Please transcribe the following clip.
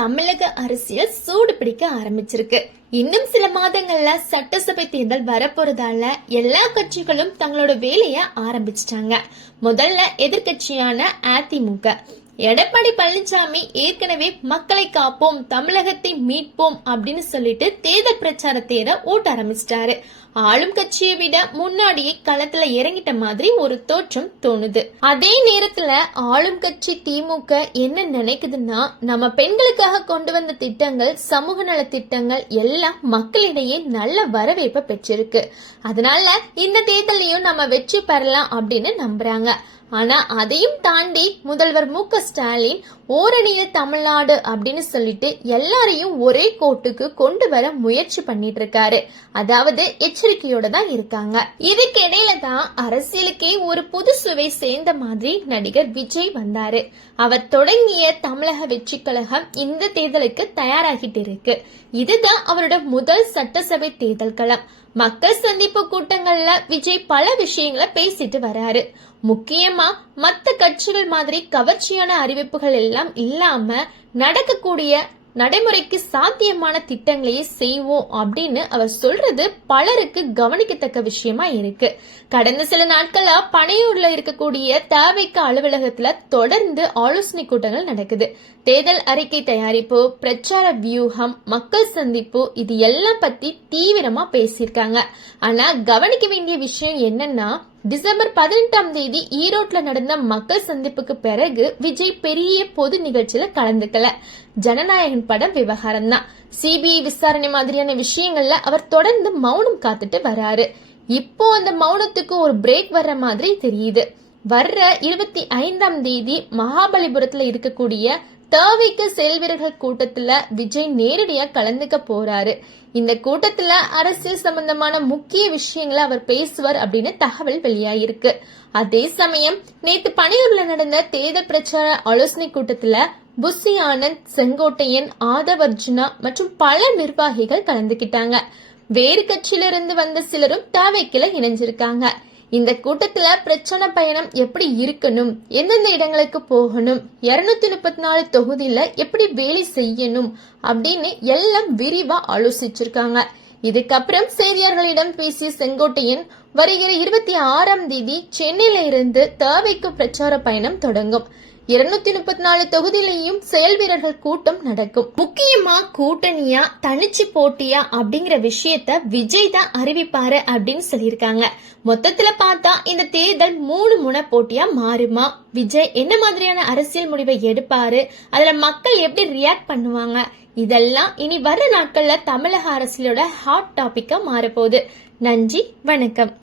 தமிழக அரசியல் சூடு பிடிக்க ஆரம்பிச்சிருக்கு. இன்னும் சில மாதங்கள்ல சட்டசபை தேர்தல் வரப்போறதால எல்லா கட்சிகளும் தங்களோட வேலைய ஆரம்பிச்சிட்டாங்க. முதல்ல எதிர்கட்சியான அதிமுக எடப்பாடி பழனிசாமி ஏற்கனவே மக்களை காப்போம், தமிழகத்தை மீட்போம் அப்படின்னு சொல்லிட்டு தேர்தல் பிரச்சாரத்தை ஓட்ட ஆரம்பிச்சிட்டாரு. ஆளும் கட்சியை விட முன்னாடியே களத்துல இறங்கிட்ட மாதிரி ஒரு தோற்றம் தோணுது. அதே நேரத்துல ஆளும் கட்சி திமுக என்ன நினைக்குதுன்னா, நம்ம பெண்களுக்காக கொண்டு வந்த திட்டங்கள், சமூக நல திட்டங்கள் எல்லாம் மக்களிடையே நல்ல வரவேற்பை பெற்றிருக்கு. அதனால இந்த தேர்தலையும் நம்ம வெற்றி பெறலாம் அப்படின்னு நம்புறாங்க. ஆனா அதையும் தாண்டி முதல்வர் மு.க. ஸ்டாலின் ஓரணியில் தமிழ்நாடு அப்படின்னு சொல்லிட்டு எல்லாரையும் ஒரே கோட்டுக்கு கொண்டு வர முயற்சி பண்ணிட்டு இருக்காரு. அதாவது எச்சரிக்கையோட தான் இருக்காங்க. இதுக்கு இடையில தான் அரசியலுக்கே ஒரு புது சுவை சேர்ந்த மாதிரி நடிகர் விஜய் வந்தாரு. அவர் தொடங்கிய தமிழக வெற்றி கழகம் இந்த தேர்தலுக்கு தயாராகிட்டு இருக்கு. இதுதான் அவரோட முதல் சட்டசபை தேர்தல் களம். மக்கள் சந்திப்பு கூட்டங்கள்ல விஜய் பல விஷயங்களை பேசிட்டு வராரு. முக்கியமா மத்த கட்சிகள் மாதிரி கவர்ச்சியான அறிவிப்புகள் எல்லாம் இல்லாம நடக்கக்கூடிய நடைமுறைக்கு சாத்தியமான திட்டங்களையே செய்வோம் அப்படின்னு அவர் சொல்றது பலருக்கு கவனிக்கத்தக்க விஷயமா இருக்கு. கடந்த சில நாட்களா பனையூர்ல இருக்கக்கூடிய தவிக அலுவலகத்துல தொடர்ந்து ஆலோசனை கூட்டங்கள் நடக்குது. தேர்தல் அறிக்கை தயாரிப்பு, பிரச்சார வியூகம், மக்கள் சந்திப்பு, இது எல்லாம் பத்தி தீவிரமா பேசியிருக்காங்க. ஆனா கவனிக்க வேண்டிய விஷயம் என்னன்னா, டிசம்பர் 18ஆம் தேதி ஈரோட்ல நடந்த மக்கள் சந்திப்புக்கு பிறகு விஜய் பெரிய பொது நிகழ்ச்சியில கலந்துக்கல. ஜனநாயகன் படம் விவகாரம் தான், சிபிஐ விசாரணை மாதிரியான விஷயங்கள்ல அவர் தொடர்ந்து மௌனம் காத்துட்டு வராரு. இப்போ அந்த மௌனத்துக்கு ஒரு பிரேக் வர்ற மாதிரி தெரியுது. வர்ற 25ஆம் தேதி மகாபலிபுரத்துல இருக்கக்கூடிய தவிக செயல்வீரர்கள் கூட்டத்துல விஜய் நேரடியா கலந்துக்க போறாரு. இந்த கூட்டத்துல அரசியல் சம்பந்தமான முக்கிய விஷயங்களை அவர் பேசுவார் அப்படின்னு தகவல் வெளியாயிருக்கு. அதே சமயம் நேத்து பனையூர்ல நடந்த தேர்தல் பிரச்சார ஆலோசனை கூட்டத்துல புஷி ஆனந்த், செங்கோட்டையன், ஆதவ் அர்ஜுனா மற்றும் பல நிர்வாகிகள் கலந்துகிட்டாங்க. வேறு கட்சியிலிருந்து வந்த சிலரும் தவிகல இணைஞ்சிருக்காங்க. இந்த கூட்டத்துல பிரச்சனை பயணம் எப்படி இருக்கணும், எந்தெந்த இடங்களுக்கு போகணும், 234 தொகுதியில எப்படி வேலை செய்யணும் அப்படின்னு எல்லாம் விரிவா ஆலோசிச்சிருக்காங்க. இதுக்கப்புறம் செய்தியாளர்களிடம் பேசிய செங்கோட்டையன், வருகிற 26ஆம் தேதி சென்னையில இருந்து தவிக பிரச்சார பயணம் தொடங்கும். 234 தொகுதியிலையும் செயல் வீரர்கள் கூட்டம் நடக்கும். முக்கியமா கூட்டணியா தனிச்சு போட்டியா அப்படிங்கிற விஷயத்த விஜய் தான் அறிவிப்பாரு அப்படின்னு சொல்லியிருக்காங்க. மொத்தத்துல பார்த்தா இந்த தேர்தல் 3 முனை போட்டியா மாறுமா, விஜய் என்ன மாதிரியான அரசியல் முடிவை எடுப்பாரு, அதுல மக்கள் எப்படி ரியாக்ட் பண்ணுவாங்க, இதெல்லாம் இனி வர்ற நாட்கள்ல தமிழக அரசியலோட ஹாட் டாபிக்கா மாறப்போகுது. நன்றி, வணக்கம்.